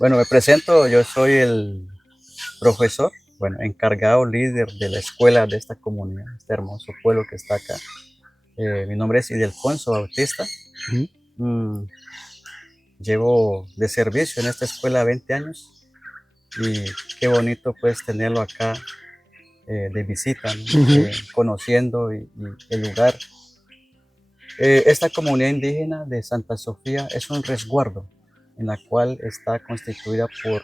Bueno, me presento, yo soy el profesor, bueno, encargado, líder de la escuela de esta comunidad, este hermoso pueblo que está acá. Mi nombre es Ildefonso Bautista. Ujú. Mm, Llevo de servicio en esta escuela 20 años y qué bonito pues tenerlo acá de visita, ¿no? Ujú. Conociendo y el lugar. Esta comunidad indígena de Santa Sofía es un resguardo en la cual está constituida por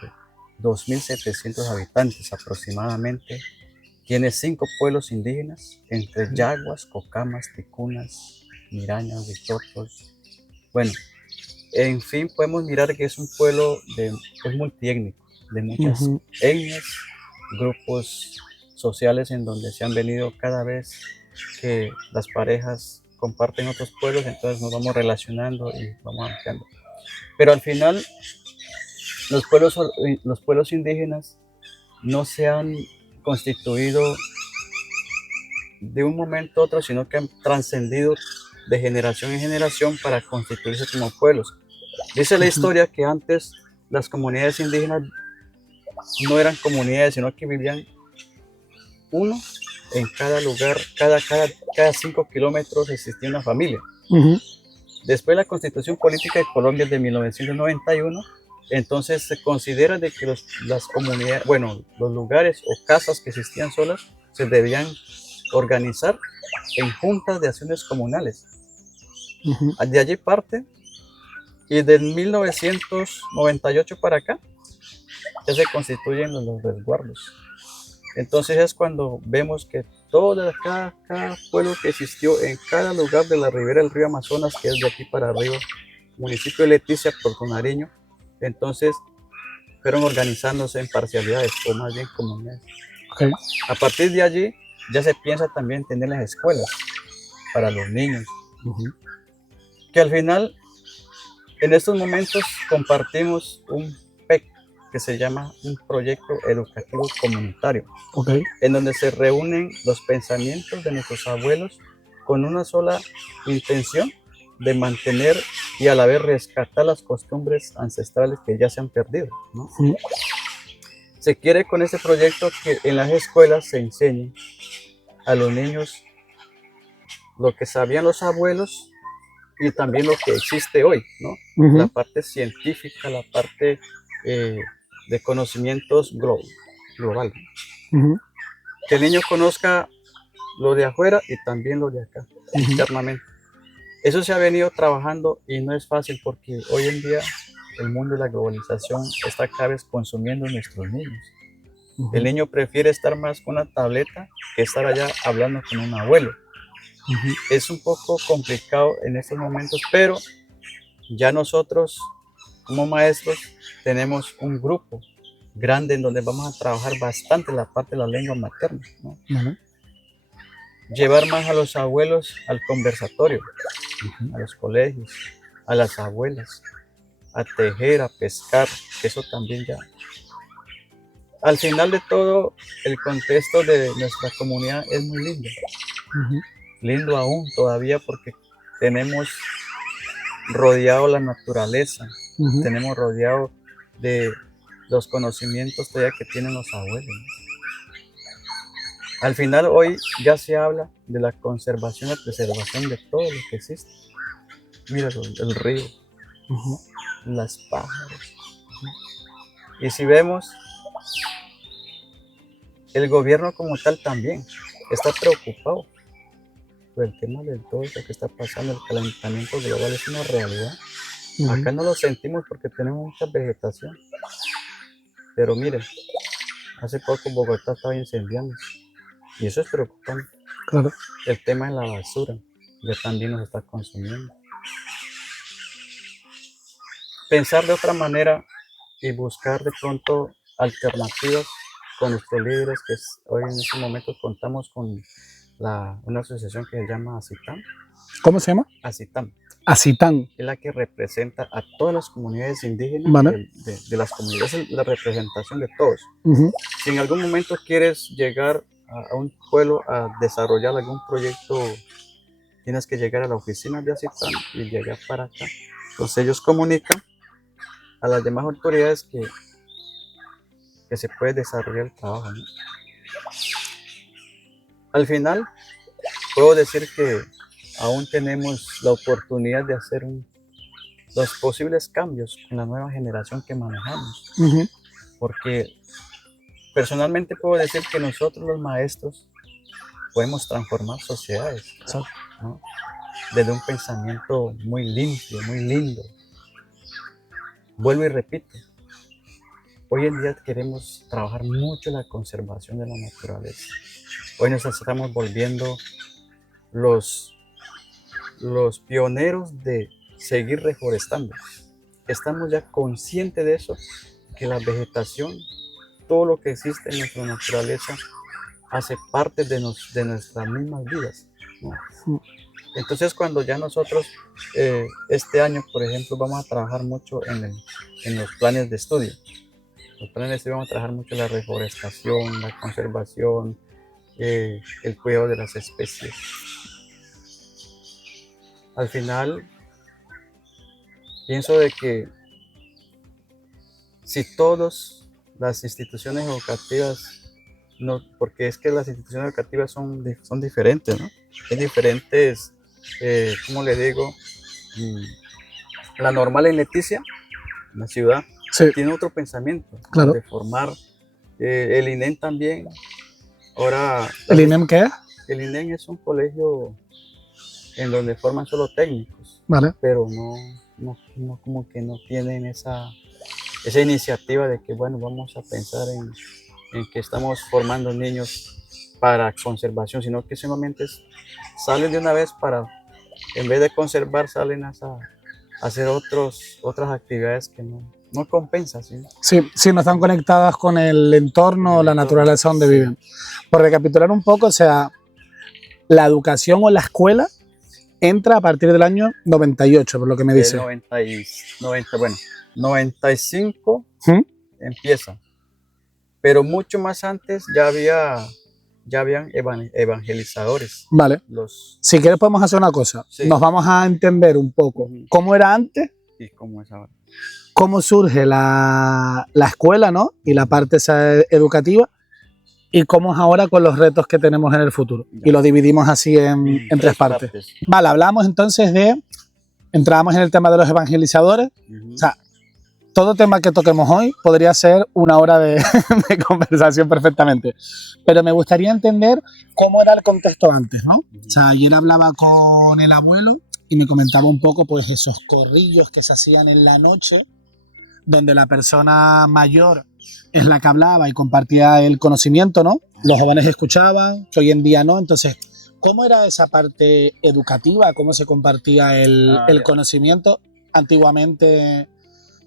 2.700 habitantes aproximadamente. Tiene 5 pueblos indígenas, entre Sí. yaguas, cocamas, ticunas, mirañas, huichotos. Bueno, en fin, podemos mirar que es un pueblo es multiétnico, de muchas Ujú. etnias, grupos sociales en donde se han venido cada vez que las parejas comparten otros pueblos, entonces nos vamos relacionando y vamos ampliando. Pero al final, los pueblos indígenas no se han constituido de un momento a otro, sino que han trascendido de generación en generación para constituirse como pueblos. Dice la Ujú. historia que antes las comunidades indígenas no eran comunidades, sino que vivían uno en cada lugar, cada 5 kilómetros existía una familia. Ujú. Después la Constitución Política de Colombia es de 1991, entonces se considera de que las comunidades, bueno, los lugares o casas que existían solas se debían organizar en juntas de acciones comunales. Ujú. De allí parte y de 1998 para acá ya se constituyen los resguardos. Entonces es cuando vemos que cada pueblo que existió en cada lugar de la ribera del río Amazonas, que es de aquí para arriba, municipio de Leticia, Puerto Nariño, entonces fueron organizándose en parcialidades o más bien comunidades. Ok. A partir de allí ya se piensa también tener las escuelas para los niños, Ujú. que al final en estos momentos compartimos un PEC que se llama un proyecto educativo comunitario, Ok. en donde se reúnen los pensamientos de nuestros abuelos con una sola intención de mantener y a la vez rescatar las costumbres ancestrales que ya se han perdido, ¿no? Ujú. Se quiere con este proyecto que en las escuelas se enseñe a los niños lo que sabían los abuelos y también lo que existe hoy, ¿no? La Ujú. parte científica, la parte eh, de conocimientos global. Ujú. Que el niño conozca lo de afuera y también lo de acá, Ujú. internamente. Eso se ha venido trabajando y no es fácil porque hoy en día el mundo de la globalización está cada vez consumiendo a nuestros niños. El Ujú. niño prefiere estar más con una tableta que estar allá hablando con un abuelo. Ujú. Es un poco complicado en estos momentos, pero ya nosotros como maestros tenemos un grupo grande en donde vamos a trabajar bastante la parte de la lengua materna, ¿no? Vale. Llevar más a los abuelos al conversatorio, Ujú. a los colegios, a las abuelas, a tejer, a pescar, que eso también ya. Al final de todo, el contexto de nuestra comunidad es muy lindo, Ujú. lindo aún todavía porque tenemos rodeado la naturaleza, Ujú. tenemos rodeado de los conocimientos todavía que tienen los abuelos. Al final hoy ya se habla de la conservación y preservación de todo lo que existe. Mira el río, Ujú. las pájaros. Y si vemos, el gobierno como tal también está preocupado por el tema de todo lo que está pasando. El calentamiento global es una realidad. Ujú. Acá no lo sentimos porque tenemos mucha vegetación. Pero miren, hace poco Bogotá estaba incendiando. Y eso es preocupante. Claro. El tema de la basura ya también nos está consumiendo. Pensar de otra manera y buscar de pronto alternativas con nuestros líderes, hoy en estos momentos contamos con una asociación que se llama ACITAM. ¿Cómo se llama? ACITAM Asitán. es la que representa a todas las comunidades indígenas Vale. de las comunidades, es la representación de todos. Ujú. Si en algún momento quieres llegar a un pueblo a desarrollar algún proyecto, tienes que llegar a la oficina de ACITAM y llegar para acá. Entonces ellos comunican a las demás autoridades que se puede desarrollar el trabajo, ¿no? Al final, puedo decir que aún tenemos la oportunidad de hacer los posibles cambios con la nueva generación que manejamos, Ujú. porque personalmente puedo decir que nosotros los maestros podemos transformar sociedades, Exacto. ¿no? Desde un pensamiento muy limpio, muy lindo. Vuelvo y repito, hoy en día queremos trabajar mucho la conservación de la naturaleza. Hoy nos estamos volviendo los pioneros de seguir reforestando. Estamos ya conscientes de eso, que la vegetación, todo lo que existe en nuestra naturaleza, hace parte de nuestras mismas vidas, ¿no? Entonces, cuando ya nosotros, este año, por ejemplo, vamos a trabajar mucho en los planes de estudio. Los planes de estudio vamos a trabajar mucho la reforestación, la conservación, el cuidado de las especies. Al final, pienso de que si todas las instituciones educativas, no, porque es que las instituciones educativas son diferentes, ¿no? Hay diferentes, ¿cómo le digo? La normal en Leticia, en la ciudad, Sí, tiene otro pensamiento, ¿no? claro. De formar. El INEM también. Ahora, ¿El INEM qué es? el INEM es un colegio en donde forman solo técnicos, Vale. pero no como que no tienen esa iniciativa de que, bueno, vamos a pensar en que estamos formando niños para conservación, sino que solamente salen de una vez para, en vez de conservar, salen a hacer otras actividades que no compensan, ¿sí? Sí, no están conectadas con el entorno o la naturaleza donde viven. Por recapitular un poco, o sea, la educación o la escuela entra a partir del año 98, por lo que me dice. El 95 ¿Mm? empieza, pero mucho más antes ya habían evangelizadores. Vale. Si quieres podemos hacer una cosa. Sí. Nos vamos a entender un poco cómo era antes y cómo es ahora. Cómo surge la escuela, ¿no? Y la parte esa educativa, y cómo es ahora con los retos que tenemos en el futuro. Y lo dividimos así en tres partes. Vale, hablamos entonces entramos en el tema de los evangelizadores. O sea, todo tema que toquemos hoy podría ser una hora de conversación perfectamente. Pero me gustaría entender cómo era el contexto antes, ¿no? O sea, ayer hablaba con el abuelo y me comentaba un poco pues esos corrillos que se hacían en la noche, donde la persona mayor es la que hablaba y compartía el conocimiento, ¿no? Los jóvenes escuchaban, que hoy en día no. Entonces, ¿cómo era esa parte educativa? ¿Cómo se compartía el conocimiento antiguamente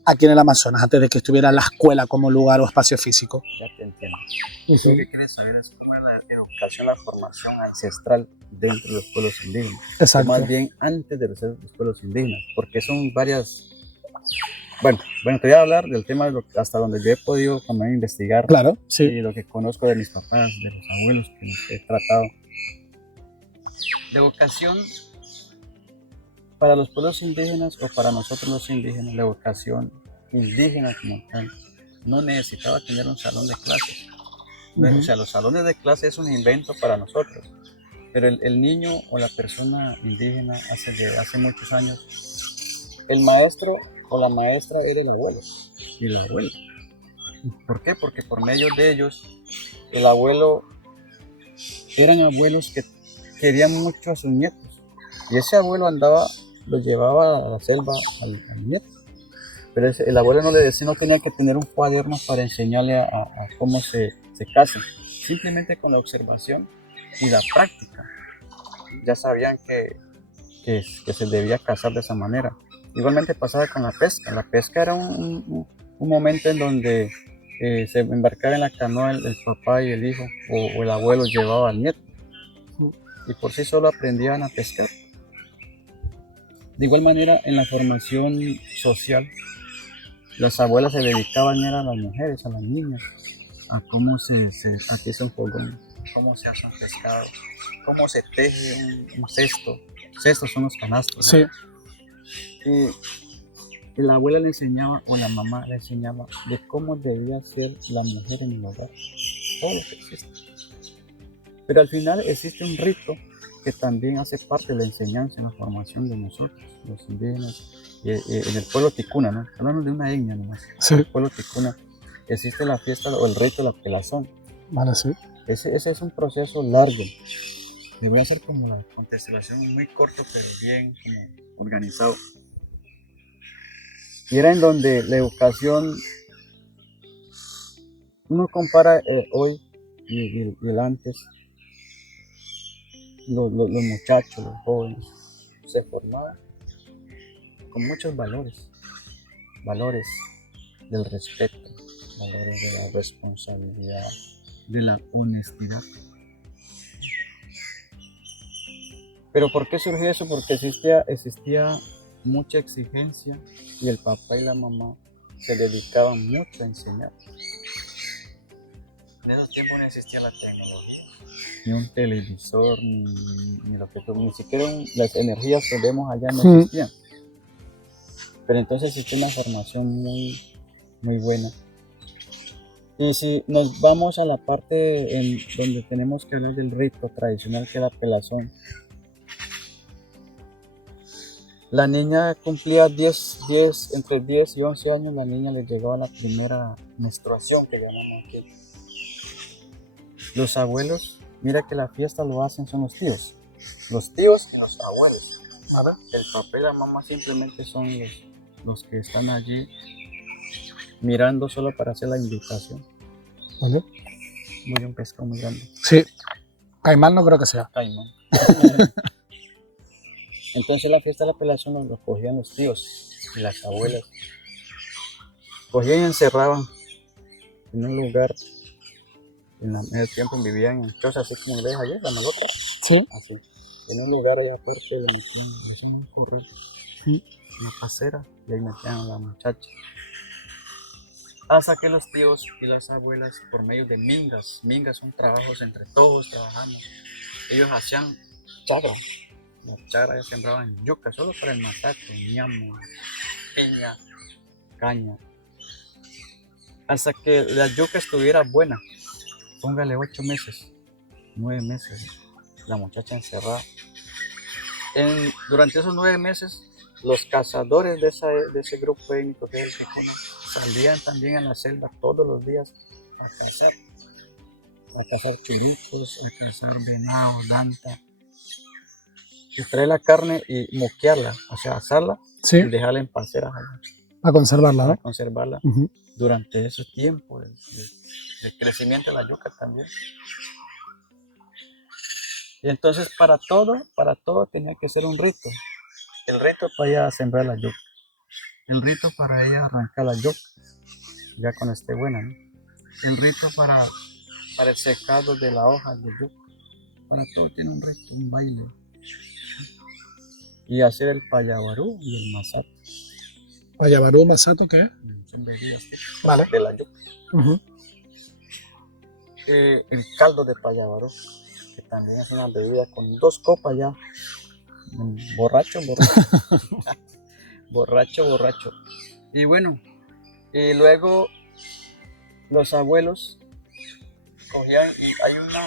aquí en el Amazonas, antes de que estuviera la escuela como lugar o espacio físico? Ya te entiendo. Lo que quieres saber es cómo era la educación, la formación ancestral dentro de los pueblos indígenas. Exacto. O más bien antes de los pueblos indígenas, porque son varias... Bueno, te voy a hablar del tema hasta donde yo he podido también investigar. Claro, sí. Y lo que conozco de mis papás, de los abuelos que he tratado. La educación para los pueblos indígenas o para nosotros los indígenas, la educación indígena como tal, no necesitaba tener un salón de clases. O sea, los salones de clases es un invento para nosotros, pero el niño o la persona indígena hace muchos años, el maestro o la maestra era el abuelo y el abuelo. ¿Por qué? Porque por medio de ellos, el abuelo, eran abuelos que querían mucho a sus nietos, y ese abuelo lo llevaba a la selva al nieto. Pero el abuelo no tenía que tener un cuaderno para enseñarle a cómo se casen. Simplemente con la observación y la práctica ya sabían que se debía casar de esa manera. Igualmente pasaba con la pesca. La pesca era un momento en donde se embarcaba en la canoa el papá y el hijo, o el abuelo llevaba al nieto, y por sí solo aprendían a pescar. De igual manera, en la formación social, las abuelas se dedicaban a las mujeres, a las niñas, a cómo a qué es un fogón, cómo se hace un pescado, cómo se teje un cesto. Cestos son los canastos, ¿no? Sí. la abuela le enseñaba, o la mamá le enseñaba, de cómo debía ser la mujer en el hogar. Todo lo que existe. Pero al final existe un rito que también hace parte de la enseñanza en la formación de nosotros, los indígenas, en el pueblo ticuna, ¿no? Hablando de una etnia nomás. Sí. En el pueblo ticuna existe la fiesta o el rito de la pelazón. Vale, sí. Ese es un proceso largo. Le voy a hacer como la contestación muy corto, pero bien como organizado. Y era en donde la educación, uno compara hoy y el antes, los muchachos, los jóvenes, se formaban con muchos valores, valores del respeto, valores de la responsabilidad, de la honestidad. Pero ¿por qué surgió eso? Porque existía mucha exigencia y el papá y la mamá se dedicaban mucho a enseñar. En esos tiempos no existía la tecnología, ni un televisor, ni lo que ni siquiera las energías que vemos allá no existían. Pero entonces existía una formación muy, muy buena. Y si nos vamos a la parte en donde tenemos que hablar del rito tradicional que es la pelazón, la niña cumplía entre 10 y 11 años, la niña le llegó a la primera menstruación que llamamos aquí. Los abuelos, mira que la fiesta lo hacen son los tíos y los abuelos. ¿Vale? El papá y la mamá simplemente son los que están allí mirando solo para hacer la invitación. ¿Vale? Muy un pescado muy grande. Sí, caimán no creo que sea. Caimán. Entonces la fiesta de la pelazón lo cogían los tíos y las abuelas. Cogían y encerraban en un lugar. En el tiempo vivían en chozas así como ves ayer, la malota. Sí. Así. En un lugar allá fuerte le metían a correr. Sí. Una pasera y ahí metían a la muchacha. Hasta que los tíos y las abuelas, por medio de mingas son trabajos entre todos, trabajamos. Ellos hacían chagra. La chagra ya sembraban yuca solo para el mataco, ñamo, piña, caña. Hasta que la yuca estuviera buena. Póngale 8 meses, 9 meses, la muchacha encerrada. Durante esos 9 meses, los cazadores de ese grupo étnico que es el ticuna salían también a la selva todos los días a cazar chiritos, a cazar venado, danta, y traer la carne y moquearla, o sea, asarla, sí, y dejarla en paceras allá. A conservarla, ¿no? Para conservarla durante ese tiempo del crecimiento de la yuca también. Y entonces para todo tenía que ser un rito. El rito para ella sembrar la yuca. El rito para ella arrancar la yuca, ya cuando esté buena, ¿no? El rito para el secado de la hoja de yuca. Para todo tiene un rito, un baile. Y hacer el payabarú y el masato. ¿Payabarú, masato qué es? Son bebidas típicas, vale, de la yuca. El caldo de payabarú, que también es una bebida con 2 copas ya. Borracho. borracho. Y bueno, y luego los abuelos cogían y hay una,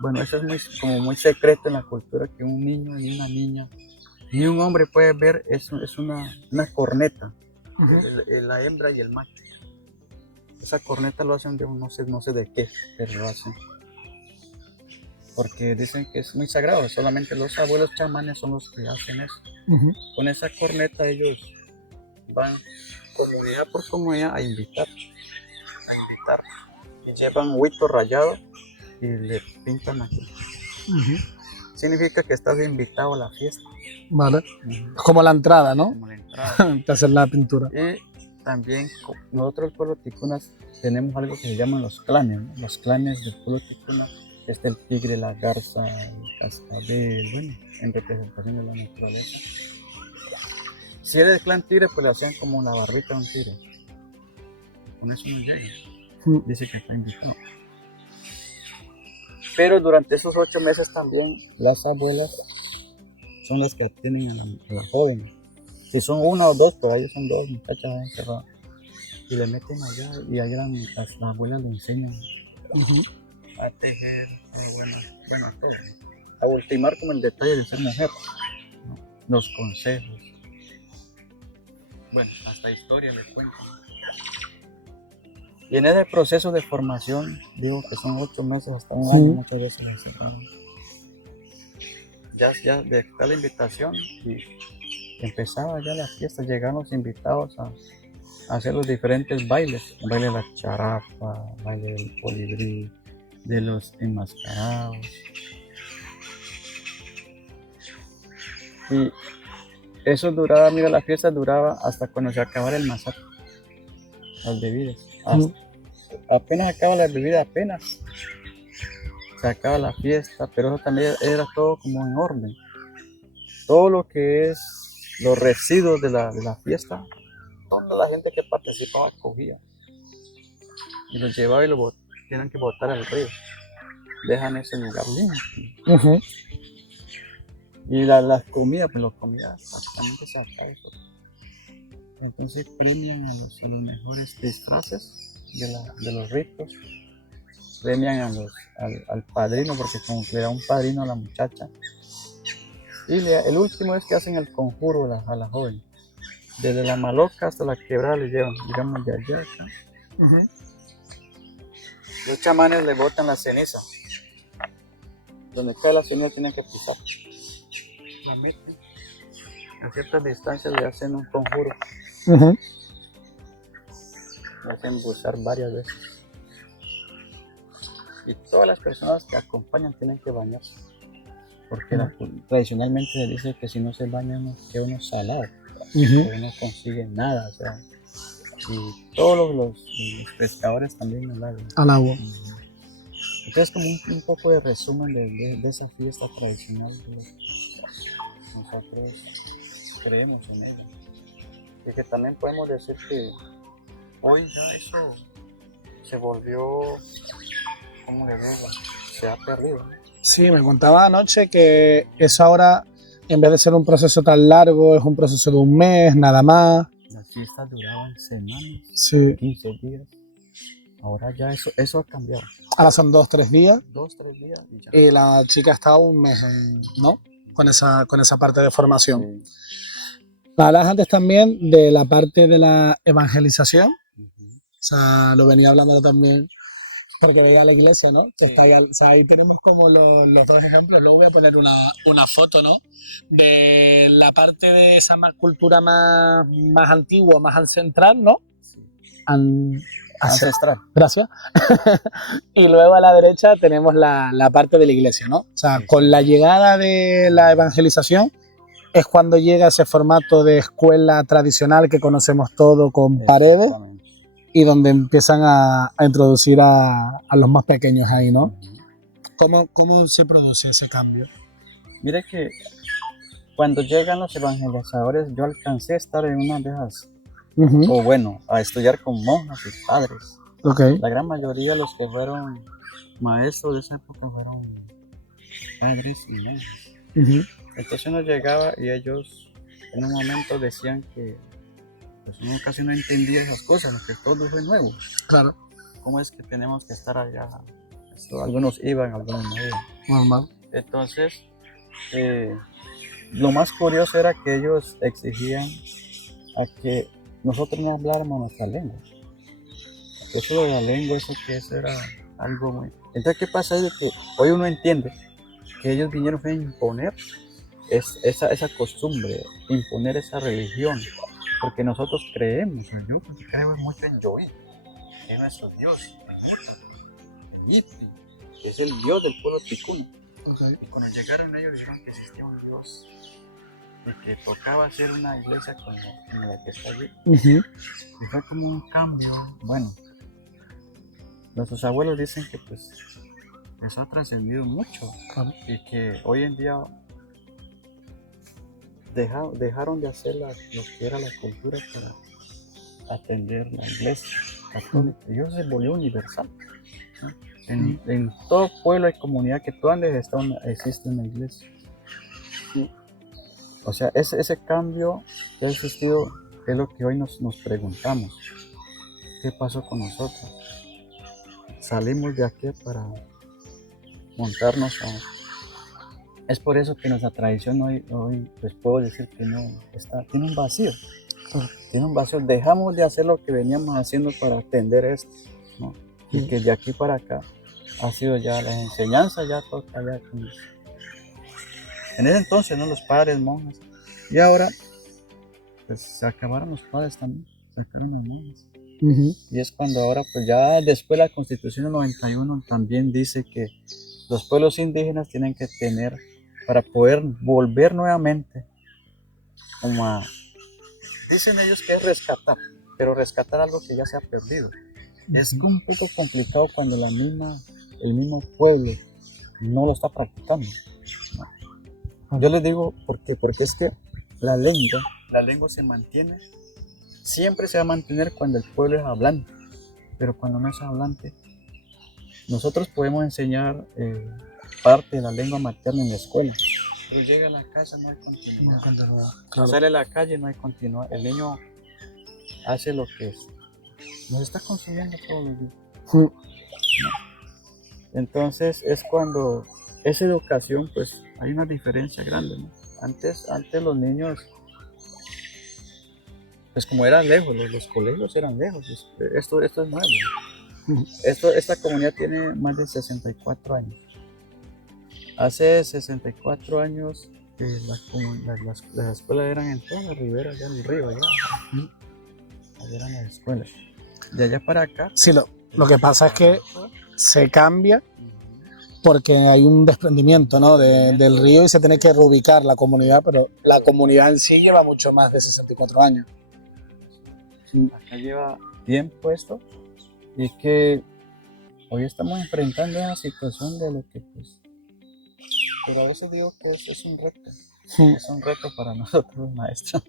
bueno, eso es como muy secreto en la cultura, que un niño ni una niña ni un hombre puede ver, es una corneta, la hembra y el macho. Esa corneta lo hacen de no sé de qué, pero lo hacen. Porque dicen que es muy sagrado, solamente los abuelos chamanes son los que hacen eso. Con esa corneta ellos van comunidad por comunidad a invitar. Y llevan huito rallado y le pintan aquí. Significa que estás invitado a la fiesta. Vale. Es como la entrada, ¿no? Como la entrada. Te hacen la pintura. Y también nosotros el pueblo ticuna tenemos algo que se llaman los clanes, ¿no? Los clanes del pueblo ticuna. Está el tigre, la garza, el cascabel, bueno, en representación de la naturaleza. Si eres del clan tigre, pues le hacían como una barbita a un tigre. Con eso no llega. Dice que está invitado. Pero durante esos 8 meses también las abuelas son las que atienden a la joven. Si son una o dos, pero ellos son dos muchachas encerradas. Y le meten allá y allá las abuelas le enseñan a tejer, a tejer, a ultimar como el detalle de ser mujer, ¿no? Los consejos. Bueno, hasta historia les cuento. Y en ese proceso de formación, digo que son 8 meses hasta un año, muchas veces encerrados. Ya de acá la invitación y empezaba ya la fiesta, llegaban los invitados a hacer los diferentes bailes, el baile de la charafa, el baile del colibrí, de los enmascarados. Y eso duraba, mira, la fiesta duraba hasta cuando se acabara el masaje, las bebidas. Apenas acaba la bebida, apenas se acaba la fiesta, pero eso también era todo como en orden. Todo lo que es los residuos de la fiesta, toda la gente que participaba cogía y los llevaba y los tienen que botar al río. Dejan ese lugar limpio. Y las comidas, pues las comidas exactamente sacadas. Entonces premian a los mejores disfraces de los ritos. Premian al padrino, porque como que le da un padrino a la muchacha. Y el último es que hacen el conjuro a la joven. Desde la maloca hasta la quebrada le llevan, digamos, de allá acá. Los chamanes le botan la ceniza. Donde cae la ceniza tienen que pisar. La meten. A ciertas distancias le hacen un conjuro. Le hacen buzar varias veces. Y todas las personas que acompañan tienen que bañarse. Porque tradicionalmente se dice que si no se bañan queda uno salado. Que no consigue nada. O sea, y todos los pescadores también al agua. Entonces como un poco de resumen de esa fiesta tradicional. Nosotros creemos en ella. Y que también podemos decir que hoy ya eso se volvió, ¿cómo le digo? Se ha perdido. Sí, me contaba anoche que eso ahora, en vez de ser un proceso tan largo, es un proceso de un mes, nada más. Las fiestas duraban semanas, sí. 15 días. Ahora ya eso ha cambiado. Ahora son 2-3 días. 2-3 días y ya. Y la chica está un mes, ¿no? Con esa parte de formación. Sí. Hablas antes también de la parte de la evangelización. O sea, lo venía hablando también porque veía la iglesia, ¿no? Sí. Está ahí, o sea, ahí tenemos como los dos ejemplos. Luego voy a poner una foto, ¿no? De la parte de esa cultura más antigua, más ancestral, ¿no? Sí. Ancestral. Gracias. Y luego a la derecha tenemos la parte de la iglesia, ¿no? O sea, sí, con la llegada de la evangelización es cuando llega ese formato de escuela tradicional que conocemos todo con paredes y donde empiezan a introducir a los más pequeños ahí, ¿no? ¿Cómo se produce ese cambio? Mire que cuando llegan los evangelizadores yo alcancé a estar en una de esas o bueno, a estudiar con monjas y padres. La gran mayoría de los que fueron maestros de esa época fueron padres y monjas. Entonces uno llegaba y ellos en un momento decían que pues uno casi no entendía esas cosas, que todo fue nuevo. Claro. ¿Cómo es que tenemos que estar allá? Algunos iban, algunos no iban. Normal. Entonces, lo más curioso era que ellos exigían a que nosotros no habláramos nuestra lengua. Eso de la lengua, eso era algo muy... Entonces, ¿qué pasa? Es que hoy uno entiende que ellos vinieron a imponer esa costumbre, imponer esa religión, porque nosotros creemos, yo creo mucho en Yoé, que es nuestro Dios, en Ipi, que es el Dios del pueblo ticuna. Y cuando llegaron ellos dijeron que existía un Dios y que tocaba hacer una iglesia como la que está allí. Y fue como un cambio. Bueno, nuestros abuelos dicen que pues eso ha trascendido mucho y que hoy en día dejaron de hacer lo que era la cultura para atender la iglesia católica. Y eso se volvió universal, ¿no? En todo pueblo y comunidad que tú andes existe una iglesia. O sea, ese cambio que ha existido es lo que hoy nos preguntamos. ¿Qué pasó con nosotros? Salimos de aquí para montarnos a... Es por eso que nuestra tradición hoy pues puedo decir que no está, tiene un vacío. Tiene un vacío. Dejamos de hacer lo que veníamos haciendo para atender esto, ¿no? Y que de aquí para acá ha sido ya la enseñanza, ya toca ya con... En ese entonces, ¿no? Los padres, monjas. Y ahora, pues se acabaron los padres también. Se acabaron las monjas. Y es cuando ahora, pues ya después la Constitución del 91 también dice que los pueblos indígenas tienen que tener, para poder volver nuevamente, como a, dicen ellos que es rescatar, pero rescatar algo que ya se ha perdido. Es un poco complicado cuando el mismo pueblo no lo está practicando, ¿no? Yo les digo, ¿por qué? Porque es que la lengua se mantiene, siempre se va a mantener cuando el pueblo es hablante, pero cuando no es hablante, nosotros podemos enseñar parte de la lengua materna en la escuela, pero llega a la casa, no hay continuidad. Claro. Sale a la calle, no hay continuidad. El niño hace lo que es. Nos está consumiendo todos los días. ¿No? Entonces es cuando esa educación, pues hay una diferencia grande, ¿no? Antes los niños, pues como eran lejos, los colegios eran lejos. Esto es nuevo. Esta comunidad tiene más de 64 años. Hace 64 años las escuelas eran en toda la ribera, allá en el río, allá eran las escuelas. De allá para acá. Sí, lo que pasa es que se cambia porque hay un desprendimiento, ¿no? del río y se tiene que reubicar la comunidad, pero la comunidad en sí lleva mucho más de 64 años. Acá lleva tiempo esto y es que hoy estamos enfrentando una situación de lo que pues... Pero a veces digo que es un reto. Sí. Es un reto para nosotros, maestros.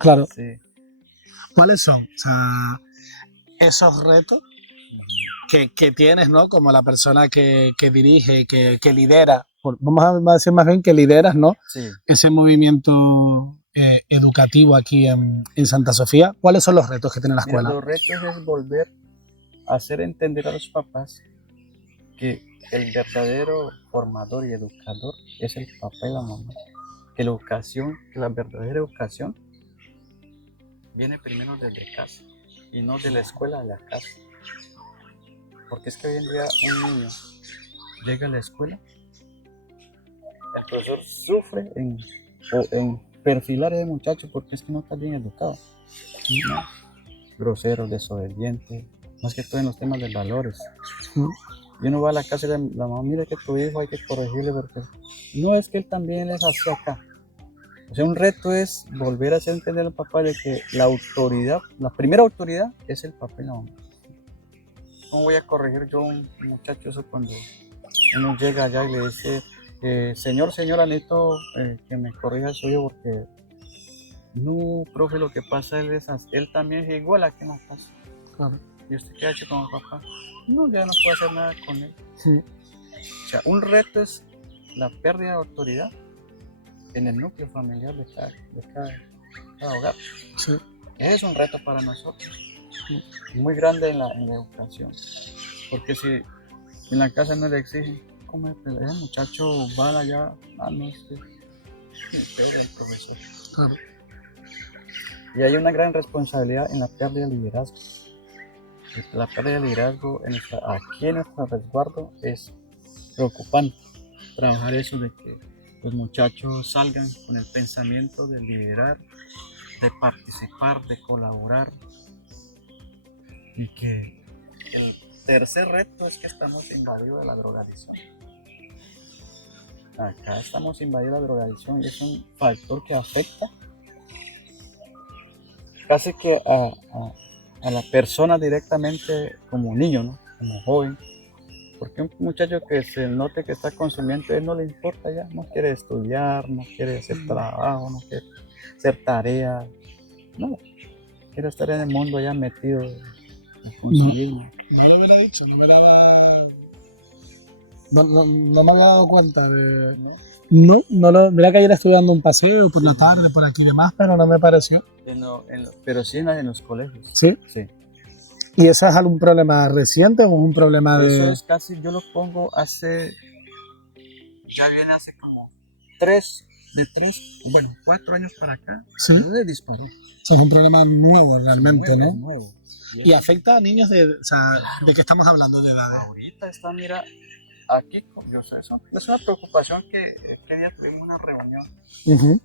Claro. Sí. ¿Cuáles son? O sea, esos retos que tienes, ¿no? Como la persona que dirige, que lidera, vamos a decir más bien que lideras, ¿no? Sí. Ese movimiento educativo aquí en Santa Sofía. ¿Cuáles son los retos que tiene la escuela? Los retos es volver a hacer entender a los papás que el verdadero formador y educador es el papá y la mamá. Que la verdadera educación viene primero desde casa y no de la escuela a la casa. Porque es que hoy en día un niño llega a la escuela, el profesor sufre en perfilar a ese muchacho porque es que no está bien educado. ¿No? Grosero, desobediente, más que todo en los temas de valores. Y uno va a la casa y la mamá, mira que tu hijo hay que corregirle porque no es que él también es así acá. O sea, un reto es volver a hacer entender al papá de que la autoridad, la primera autoridad es el papá y la mamá. ¿Cómo voy a corregir yo a un muchacho eso cuando uno llega allá y le dice, señora, necesito que me corrija su hijo porque no, profe, lo que pasa él también es igual a que nos pasa. Claro. ¿Y usted qué ha hecho con el papá? No, ya no puedo hacer nada con él. Sí. O sea, un reto es la pérdida de autoridad en el núcleo familiar de cada hogar. Sí. Ese es un reto para nosotros. Sí. Muy grande en la educación. Porque si en la casa no le exigen, ¿cómo es? El muchacho va allá, no es que el profesor. Claro. Y hay una gran responsabilidad en la pérdida de liderazgo. La pérdida de liderazgo aquí en nuestro resguardo es preocupante. Trabajar eso de que los muchachos salgan con el pensamiento de liderar, de participar, de colaborar. Y que el tercer reto es que estamos invadidos de la drogadicción. Acá estamos invadidos de la drogadicción y es un factor que afecta casi que a la persona directamente como niño, ¿no? Como joven. Porque un muchacho que se note que está consumiendo, él no le importa ya, no quiere estudiar, no quiere hacer trabajo, no quiere hacer tarea, no, quiere estar en el mundo ya metido. No lo hubiera dicho, no me había dado cuenta de... Mira que ayer estuve dando un paseo por la tarde, por aquí y demás, pero no me pareció. Pero sí en los colegios. ¿Sí? Sí. ¿Y eso es algún problema reciente o es un problema de...? Eso es casi, yo lo pongo ya viene hace como 4 años para acá. ¿Sí? Se disparó. Eso es un problema nuevo realmente, Es ¿no? nuevo. ¿Y afecta a niños de qué estamos hablando de edades? Ahorita está, mira, aquí, yo sé eso. Es una preocupación que día tuvimos una reunión. Uh-huh.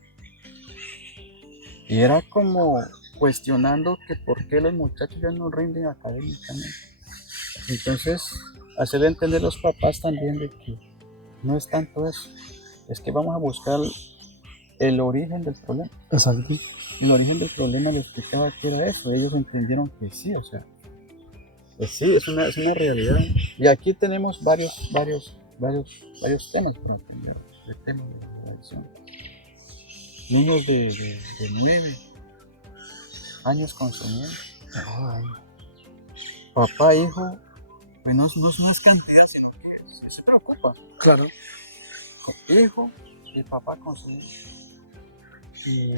Y era como cuestionando que por qué los muchachos ya no rinden académicamente. Entonces, hacerle entender a los papás también de que no es tanto eso, es que vamos a buscar el origen del problema. Exacto. El origen del problema le explicaba que era eso, ellos entendieron que sí, o sea, pues sí, es una realidad. Y aquí tenemos varios temas para atender, de temas de la adicción. Niños de 9 años consumiendo. Ay. Papá, hijo, pues no es cantidad, sino que se preocupa. Claro. Hijo y papá consumiendo. Y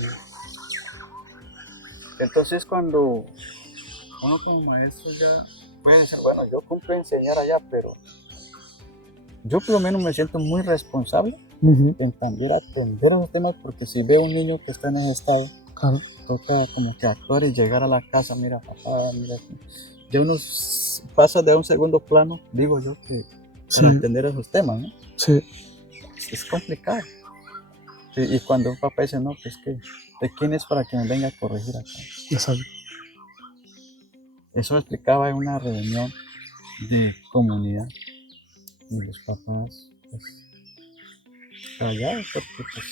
entonces cuando uno como maestro ya puede decir, bueno, yo cumplo enseñar allá, pero yo por lo menos me siento muy responsable en también atender a los temas, porque si veo un niño que está en ese estado, claro, toca como que actuar y llegar a la casa, mira papá, mira, ya uno pasa de un segundo plano, digo yo, que para atender a esos temas, ¿no? Sí. Es complicado. Y cuando un papá dice, no, pues que, ¿de quién es para que me venga a corregir acá? Exacto. Eso lo explicaba en una reunión de comunidad. Y los papás, pues, callados, porque pues,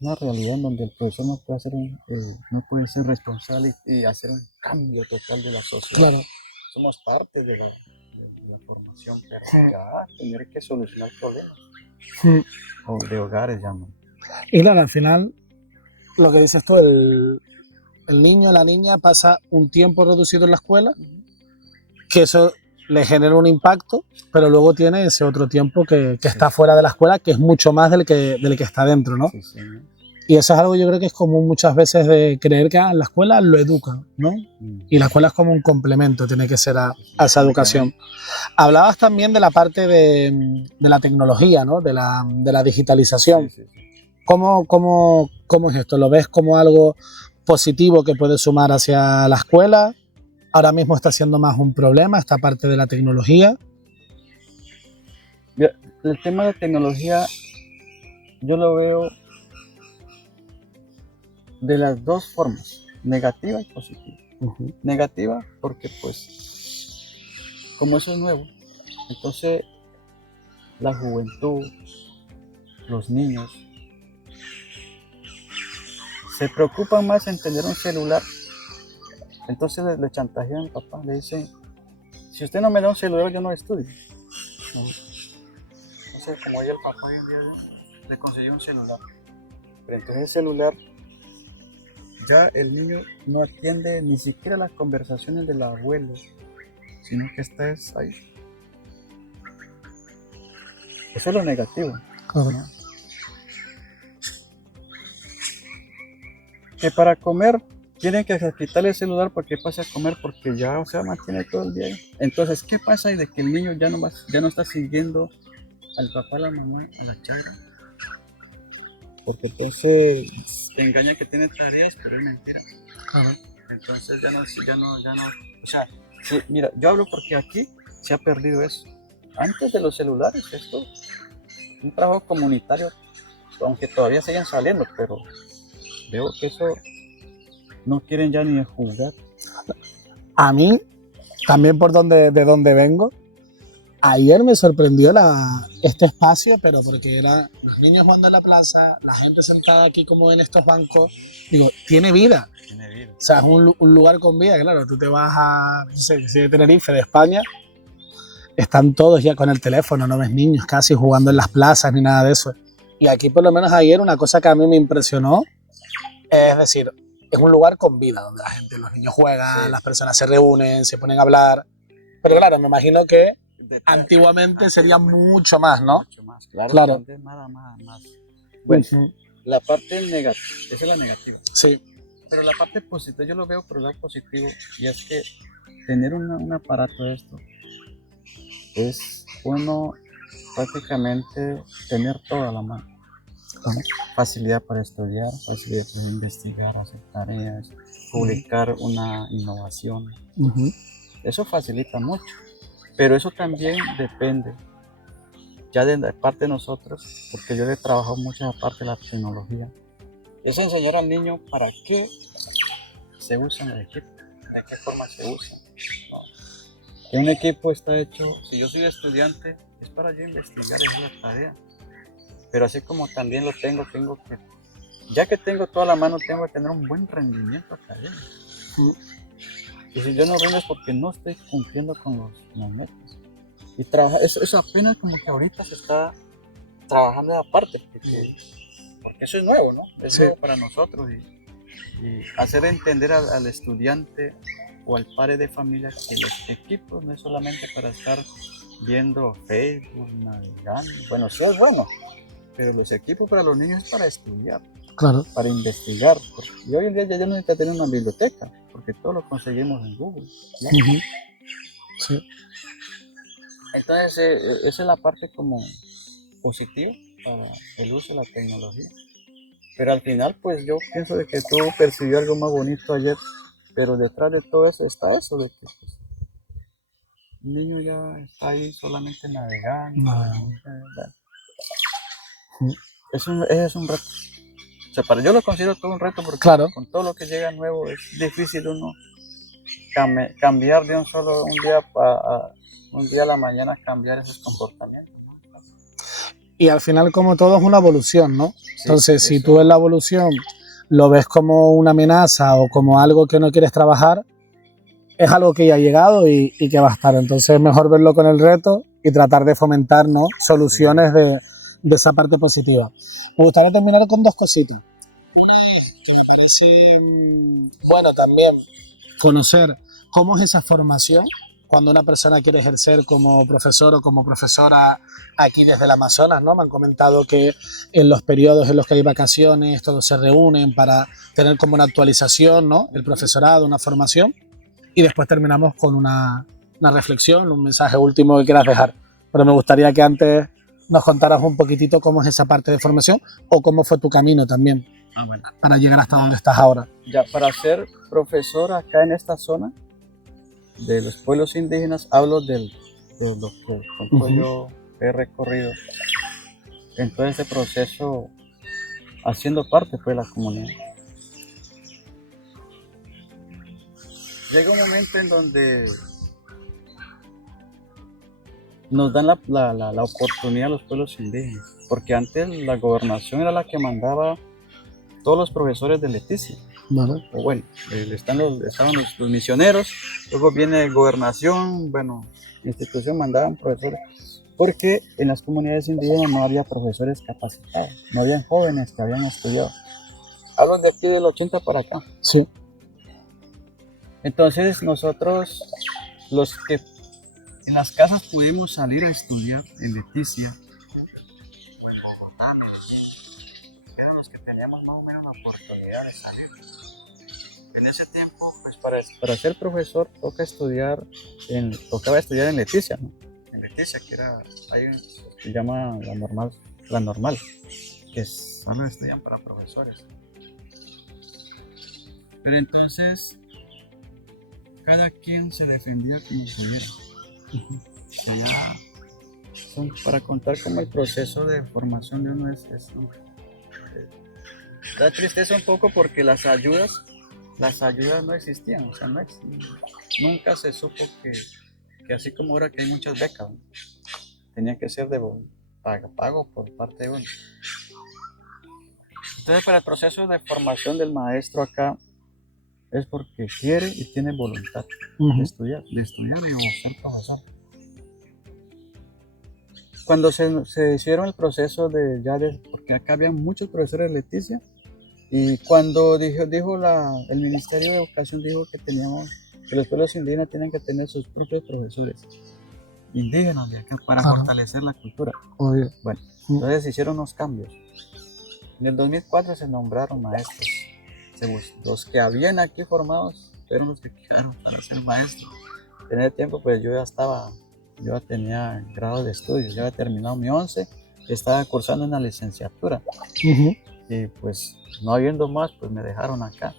una realidad en donde el profesor no puede ser responsable y hacer un cambio total de la sociedad. Claro. Somos parte de la formación, pero ya tener que solucionar problemas. O de hogares ya no. Y claro, al final, lo que dices tú, el niño o la niña pasa un tiempo reducido en la escuela, que eso le genera un impacto, pero luego tiene ese otro tiempo que está fuera de la escuela, que es mucho más del que está dentro, ¿no? Sí. Y eso es algo yo creo que es común muchas veces de creer que en la escuela lo educan, ¿no? Y la escuela es como un complemento, tiene que ser a esa educación. Hablabas también de la parte de la tecnología, ¿no? De la digitalización. Sí. ¿Cómo es esto? ¿Lo ves como algo positivo que puede sumar hacia la escuela? Ahora mismo está siendo más un problema esta parte de la tecnología. El tema de tecnología yo lo veo de las dos formas, negativa y positiva. Negativa porque pues como eso es nuevo, entonces la juventud, los niños se preocupan más en tener un celular. Entonces le chantajean al papá, le dicen, si usted no me da un celular yo no estudio. Entonces como ya el papá hoy en día le consiguió un celular, pero entonces el celular ya el niño no atiende ni siquiera las conversaciones del abuelo, sino que está ahí. Eso es lo negativo. ¿No? Que para comer tienen que quitarle el celular porque pasa a comer, porque ya, o sea, mantiene todo el día ahí. Entonces, ¿qué pasa? Y de que el niño ya no está siguiendo al papá, a la mamá, a la chava. Porque entonces te engaña que tiene tareas, pero es mentira. Entonces ya no, o sea, sí, mira, yo hablo porque aquí se ha perdido eso. Antes de los celulares, esto, un trabajo comunitario, aunque todavía siguen saliendo, pero veo que eso no quieren ya ni jugar. A mí, también de donde vengo, ayer me sorprendió este espacio, pero porque eran los niños jugando en la plaza, la gente sentada aquí como en estos bancos. Digo, tiene vida. O sea, es un lugar con vida, claro. Tú te vas a, no sé, de Tenerife, de España, están todos ya con el teléfono, no ves niños casi jugando en las plazas ni nada de eso. Y aquí por lo menos ayer una cosa que a mí me impresionó, es decir, es un lugar con vida, donde los niños juegan, las personas se reúnen, se ponen a hablar. Pero claro, me imagino que antiguamente sería mucho más, ¿no? Mucho más, claro. Claro. Antes más. Bueno, la parte negativa, esa es la negativa. Sí. Pero la parte positiva, yo lo veo por el lado positivo, y es que tener un aparato de esto es uno prácticamente tener todo a la mano. Facilidad para estudiar, facilidad para investigar, hacer tareas, publicar una innovación. Eso facilita mucho, pero eso también depende ya de parte de nosotros, porque yo le he trabajado mucho en la parte de la tecnología. Es enseñar al niño para qué se usan los equipos, de qué forma se usan. Que un equipo está hecho, si yo soy estudiante, es para yo investigar y hacer la tarea. Pero así como también lo tengo que, ya que tengo toda la mano, tengo que tener un buen rendimiento académico. Y si yo no rindo es porque no estoy cumpliendo con los metas. Y eso apenas como que ahorita se está trabajando aparte, porque eso es nuevo, ¿no? Es nuevo para nosotros, y hacer entender al estudiante o al padre de familia que los equipos no es solamente para estar viendo Facebook, navegando. Bueno, sí es bueno, pero los equipos para los niños es para estudiar, claro, para investigar. Y hoy en día ya no necesita tener una biblioteca, porque todo lo conseguimos en Google, ¿no? Sí. Entonces, esa es la parte como positiva para el uso de la tecnología. Pero al final, pues yo pienso de que tú percibió algo más bonito ayer, pero detrás de todo eso está eso de que pues, el niño ya está ahí solamente navegando. Ese es un reto. O sea, yo lo considero todo un reto porque con todo lo que llega nuevo es difícil uno cambiar de un día a la mañana, cambiar esos comportamientos. Y al final, como todo, es una evolución, ¿no? Entonces, si tú en la evolución lo ves como una amenaza o como algo que no quieres trabajar, es algo que ya ha llegado y que va a estar. Entonces, es mejor verlo con el reto y tratar de fomentar, ¿no?, soluciones de esa parte positiva. Me gustaría terminar con dos cositas. Una es que me parece, bueno, también conocer cómo es esa formación cuando una persona quiere ejercer como profesor o como profesora aquí desde el Amazonas, ¿no? Me han comentado que en los periodos en los que hay vacaciones todos se reúnen para tener como una actualización, ¿no?, el profesorado, una formación, y después terminamos con una reflexión, un mensaje último que quieras dejar. Pero me gustaría que antes nos contaras un poquitito cómo es esa parte de formación o cómo fue tu camino también para llegar hasta donde estás ahora. Ya, para ser profesor acá en esta zona de los pueblos indígenas, hablo de lo que yo he recorrido en todo ese proceso, haciendo parte pues, de la comunidad. Llega un momento en donde nos dan la oportunidad a los pueblos indígenas, porque antes la gobernación era la que mandaba todos los profesores de Leticia. O bueno, estaban los misioneros, luego viene gobernación, bueno, institución, mandaban profesores, porque en las comunidades indígenas no había profesores capacitados, no habían jóvenes que habían estudiado. Hablo de aquí del 80 para acá. Sí. Entonces nosotros, los que en las casas pudimos salir a estudiar en Leticia, eran los que teníamos más o menos la oportunidad de salir. En ese tiempo, pues para ser profesor tocaba estudiar en Leticia, ¿no? En Leticia, que se llama la normal, que solo estudian para profesores. Pero entonces, cada quien se defendía como pudiera. Para contar cómo el proceso de formación de uno da tristeza un poco porque las ayudas no existían, o sea, nunca se supo que así como ahora que hay muchas becas, ¿no? Tenía que ser de pago por parte de uno. Entonces, para el proceso de formación del maestro acá es porque quiere y tiene voluntad de estudiar y ser profesor. Cuando se hicieron el proceso porque acá había muchos profesores de Leticia, y cuando el Ministerio de Educación dijo que los pueblos indígenas tienen que tener sus propios profesores. indígenas de acá para Claro. fortalecer la cultura. Obvio. Bueno, entonces se hicieron unos cambios. En el 2004 se nombraron maestros. Los que habían aquí formados fueron los que quedaron para ser maestros. En ese tiempo pues yo ya tenía grado de estudios, ya había terminado mi 11, estaba cursando una licenciatura. Y pues no habiendo más, pues me dejaron acá.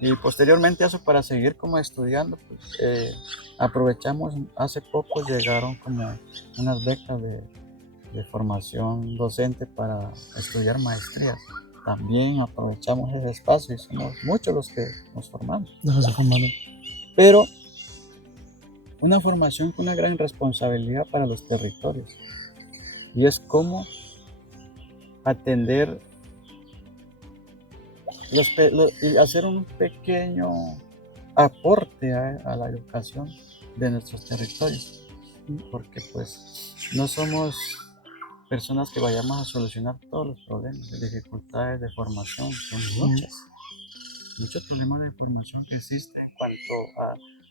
Y posteriormente a eso, para seguir como estudiando, pues aprovechamos, hace poco llegaron como unas becas de formación docente para estudiar maestrías. También aprovechamos ese espacio y somos muchos los que nos formamos. Pero una formación con una gran responsabilidad para los territorios. Y es cómo atender y hacer un pequeño aporte a la educación de nuestros territorios. Porque pues no somos personas que vayamos a solucionar todos los problemas, de dificultades de formación, son muchos problemas de formación que existen en cuanto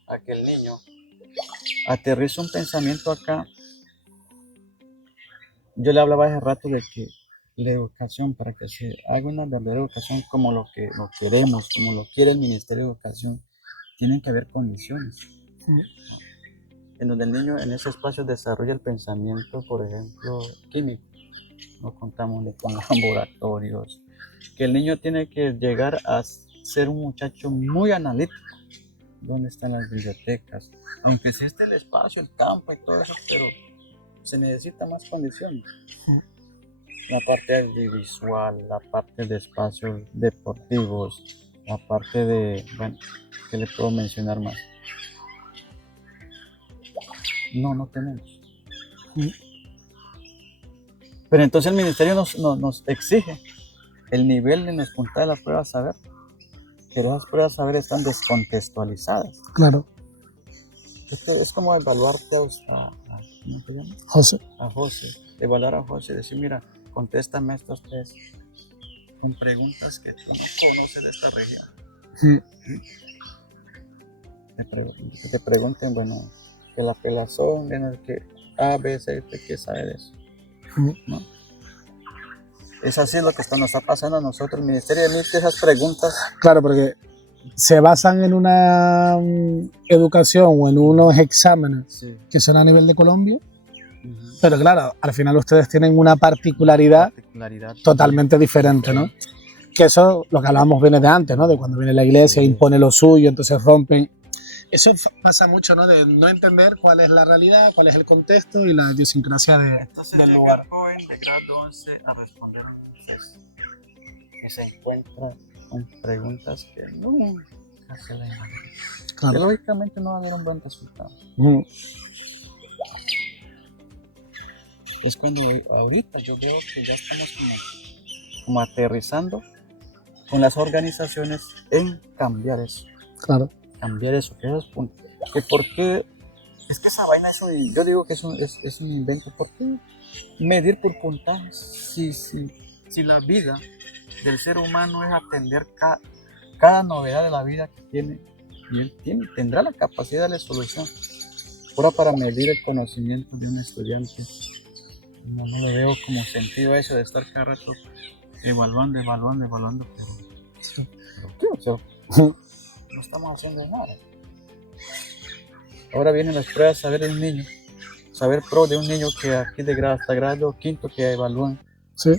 a que el niño aterriza un pensamiento acá. Yo le hablaba hace rato de que la educación, para que se haga una verdadera educación como lo queremos, como lo quiere el Ministerio de Educación, tienen que haber condiciones. En donde el niño en ese espacio desarrolla el pensamiento, por ejemplo, químico. No contamos ni con laboratorios. Que el niño tiene que llegar a ser un muchacho muy analítico. ¿Dónde están las bibliotecas? Aunque existe el espacio, el campo y todo eso, pero se necesita más condiciones. La parte audiovisual, la parte de espacios deportivos, la parte de, bueno, ¿qué le puedo mencionar más? No tenemos. Pero entonces el ministerio nos exige el nivel en los puntajes de la prueba saber, pero esas pruebas saber están descontextualizadas. Claro. Es como evaluarte ¿cómo se llama? José. A José. Evaluar a José y decir, mira, contéstame estos test con preguntas que tú no conoces de esta región. Que te pregunten, bueno, que la pelazón, en el que A, B, C, ¿qué sabe de eso? ¿No? Es así lo que nos está pasando a nosotros. El ministerio emite esas preguntas. Claro, porque se basan en una educación o en unos exámenes que son a nivel de Colombia, pero claro, al final ustedes tienen una particularidad totalmente diferente, ¿no? Que eso, lo que hablábamos viene de antes, ¿no? De cuando viene la iglesia, impone lo suyo, entonces rompen. Eso pasa mucho, ¿no? De no entender cuál es la realidad, cuál es el contexto y la idiosincrasia del lugar. El joven de grado 11 a responder un test y se encuentra con preguntas que nunca se le imaginan. Claro. Que lógicamente no va a haber un buen resultado. Es cuando ahorita yo veo que ya estamos como aterrizando con las organizaciones en cambiar eso. Claro. Cambiar eso, que esos puntos. Que porque es que esa vaina, eso, yo digo que es un invento. ¿Por qué medir por puntajes? Si la vida del ser humano es atender cada novedad de la vida que tiene, y él tendrá la capacidad de la solución. Ahora, para medir el conocimiento de un estudiante, no le veo como sentido a eso de estar cada rato evaluando, pero ¿qué? O sea, no estamos haciendo nada. Ahora vienen las pruebas, saber de un niño, saber pro de un niño que aquí de grado hasta grado quinto que evalúan. Sí.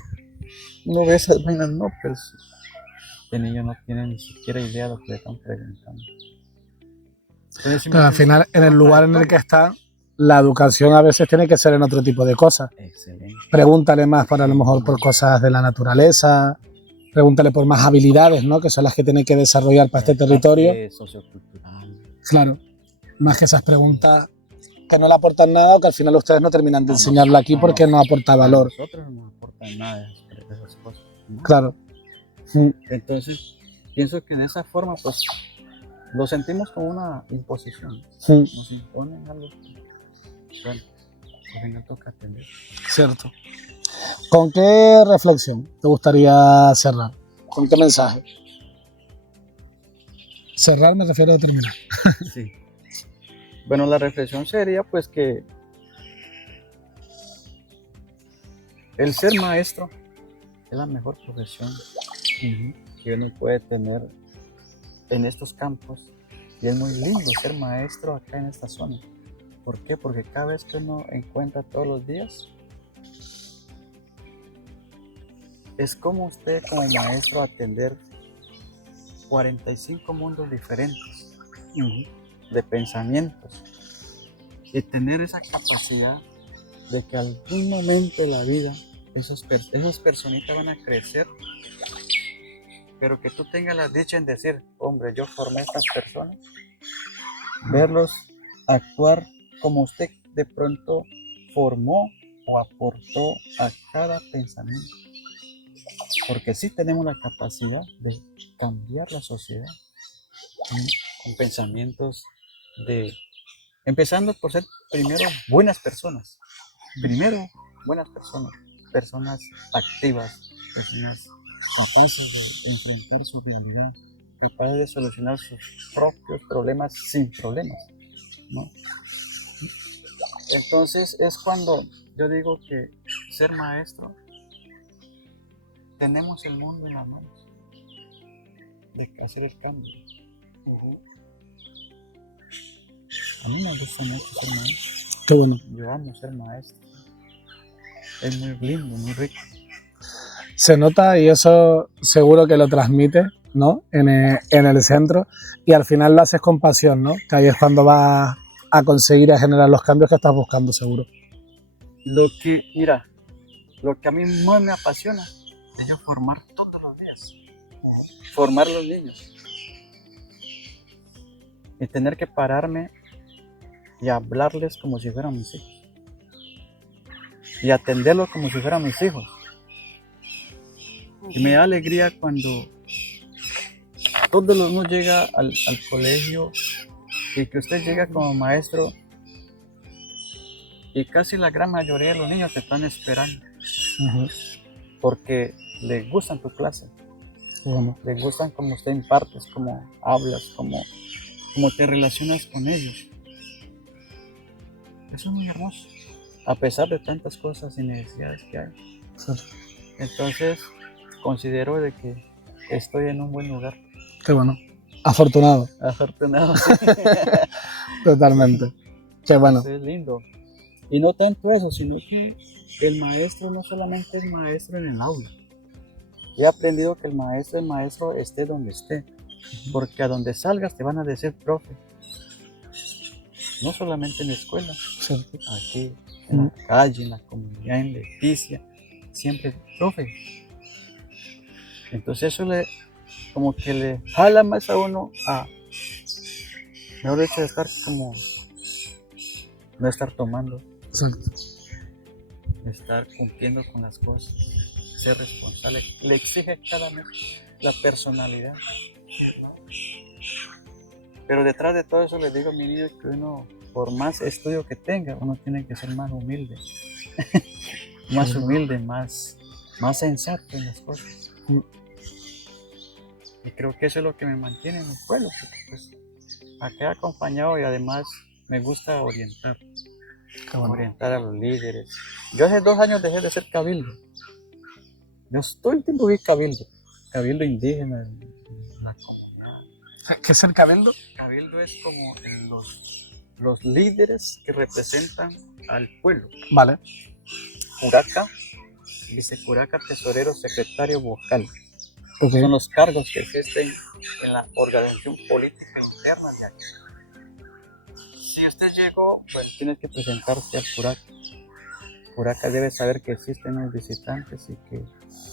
Uno ve esas vainas, no, pero el niño no tiene ni siquiera idea de lo que le están preguntando. Entonces, pero al final, en el lugar en el que está, la educación a veces tiene que ser en otro tipo de cosas. Excelente. Pregúntale más a lo mejor por cosas de la naturaleza, pregúntale por más habilidades, ¿no? Que son las que tiene que desarrollar para este territorio. Sociocultural. Claro, más que esas preguntas que no le aportan nada o que al final ustedes no terminan de enseñarlo aquí porque no aporta valor. A nosotros no nos aportan nada de esas cosas, ¿no? Claro. Entonces, pienso que de esa forma, pues, lo sentimos como una imposición. Nos imponen algo. Bueno, al final toca atender. Cierto. ¿Con qué reflexión te gustaría cerrar? ¿Con qué mensaje? Cerrar me refiero a terminar. Sí. Bueno, la reflexión sería pues que el ser maestro es la mejor profesión que uno puede tener en estos campos. Y es muy lindo ser maestro acá en esta zona. ¿Por qué? Porque cada vez que uno encuentra todos los días, es como usted como maestro atender 45 mundos diferentes de pensamientos y tener esa capacidad de que algún momento de la vida esas personitas van a crecer, pero que tú tengas la dicha en decir, hombre, yo formé a estas personas, verlos actuar como usted de pronto formó o aportó a cada pensamiento. Porque sí tenemos la capacidad de cambiar la sociedad con pensamientos de, empezando por ser primero buenas personas, personas activas, personas capaces de enfrentar su realidad, capaces de solucionar sus propios problemas sin problemas, ¿no? Entonces es cuando yo digo que ser maestro, tenemos el mundo en las manos de hacer el cambio. A mí me gusta mucho ser maestro. Qué bueno. Yo amo ser maestro. Es muy lindo, muy rico. Se nota y eso seguro que lo transmite, ¿no? En el centro, y al final lo haces con pasión, ¿no? Que ahí es cuando vas a conseguir a generar los cambios que estás buscando, seguro. Lo que a mí más me apasiona es yo formar todos los días. Formar los niños. Y tener que pararme y hablarles como si fueran mis hijos. Y atenderlos como si fueran mis hijos. Y me da alegría cuando todos los niños llegan al colegio y que usted llega como maestro y casi la gran mayoría de los niños te están esperando. Porque les gustan tu clase. Les gustan cómo usted impartes, cómo hablas, cómo te relacionas con ellos. Eso es muy hermoso, a pesar de tantas cosas y necesidades que hay. Entonces, considero de que estoy en un buen lugar. Qué bueno. Afortunado. Afortunado. Totalmente. Qué bueno. Eso es lindo. Y no tanto eso, sino que el maestro no solamente es maestro en el aula. He aprendido que el maestro esté donde esté. Porque a donde salgas te van a decir profe. No solamente en la escuela, aquí, en la calle, en la comunidad, en Leticia, siempre profe. Entonces eso como que le jala más a uno a, mejor dicho, de estar como, no estar tomando, estar cumpliendo con las cosas, ser responsable, le exige cada mes la personalidad. Pero detrás de todo eso les digo a mi niño que uno, por más estudio que tenga, uno tiene que ser más humilde, más sensato en las cosas. Y creo que eso es lo que me mantiene en el pueblo, porque pues acá he acompañado y además me gusta orientar a los líderes. Yo hace 2 años dejé de ser cabildo. Yo todo el tiempo vi cabildo indígena en la comunidad. ¿Qué es el cabildo? Cabildo es como los líderes que representan al pueblo. Vale. Curaca, vicecuraca, tesorero, secretario, vocal. Okay. Son los cargos que existen en la organización política interna de aquí. Si usted llegó, pues tiene que presentarse al curaca. Curaca debe saber que existen los visitantes y que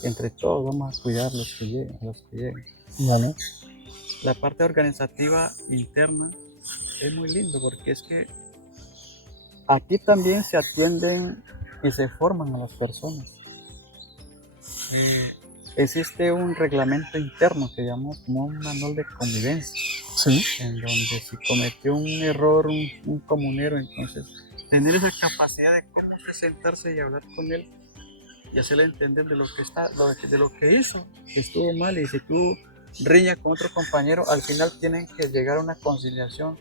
entre todos vamos a cuidar a los que lleguen. Vale. La parte organizativa interna es muy lindo porque es que aquí también se atienden y se forman a las personas. Existe un reglamento interno que llamamos como un manual de convivencia. Sí. En donde si cometió un error un comunero, entonces tener esa capacidad de cómo presentarse y hablar con él y hacerle entender de lo que hizo, que estuvo mal, y si tú riña con otro compañero, al final tienen que llegar a una conciliación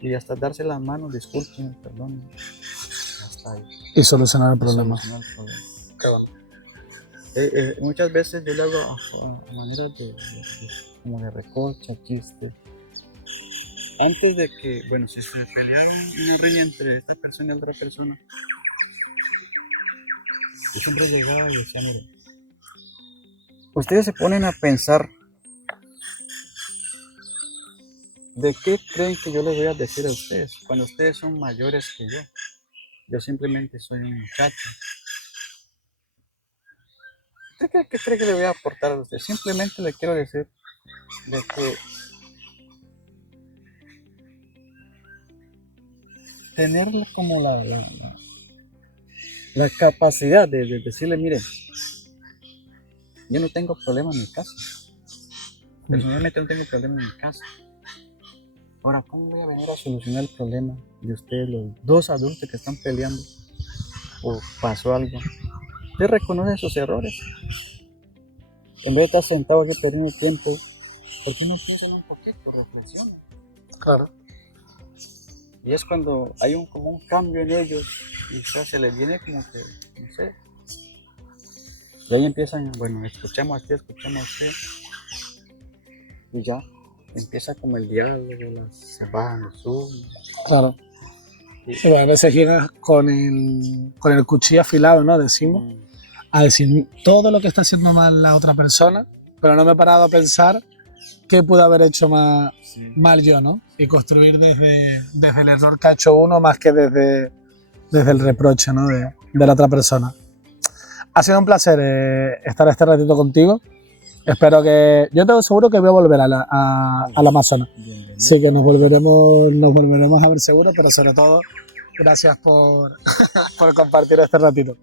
y hasta darse las manos, disculpen, perdón, hasta ahí. Y solucionar el problema. Qué bueno. Muchas veces yo le hago a manera como de recorcha, chiste. Antes de que, bueno, si se pelea una riña entre esta persona y otra persona, yo siempre llegaba y decía, miren, ustedes se ponen a pensar ¿de qué creen que yo les voy a decir a ustedes cuando ustedes son mayores que yo? Yo simplemente soy un muchacho. ¿Usted qué cree que le voy a aportar a ustedes? Simplemente le quiero decir de que tener como la capacidad de decirle, miren, yo no tengo problema en mi casa. Personalmente no tengo problema en mi casa. Ahora, ¿cómo voy a venir a solucionar el problema de ustedes, los dos adultos que están peleando? ¿O pasó algo? Usted reconoce sus errores. En vez de estar sentado aquí perdiendo tiempo, ¿por qué no piensan un poquito, reflexionan? Claro. Y es cuando hay como un cambio en ellos y se les viene como que, no sé. Y ahí empiezan, bueno, escuchamos a usted. Y ya, empieza como el diálogo, se bajan los humos. Claro. Sí, a veces llegas con el cuchillo afilado, ¿no? Decimos, a decir todo lo que está haciendo mal la otra persona, pero no me he parado a pensar qué pude haber hecho mal yo, ¿no? Y construir desde el error que ha hecho uno más que desde el reproche, ¿no? de la otra persona. Ha sido un placer estar este ratito contigo. Espero que... Yo tengo seguro que voy a volver a la Amazonas. Sí, que nos volveremos a ver seguro, pero sobre todo, gracias por compartir este ratito.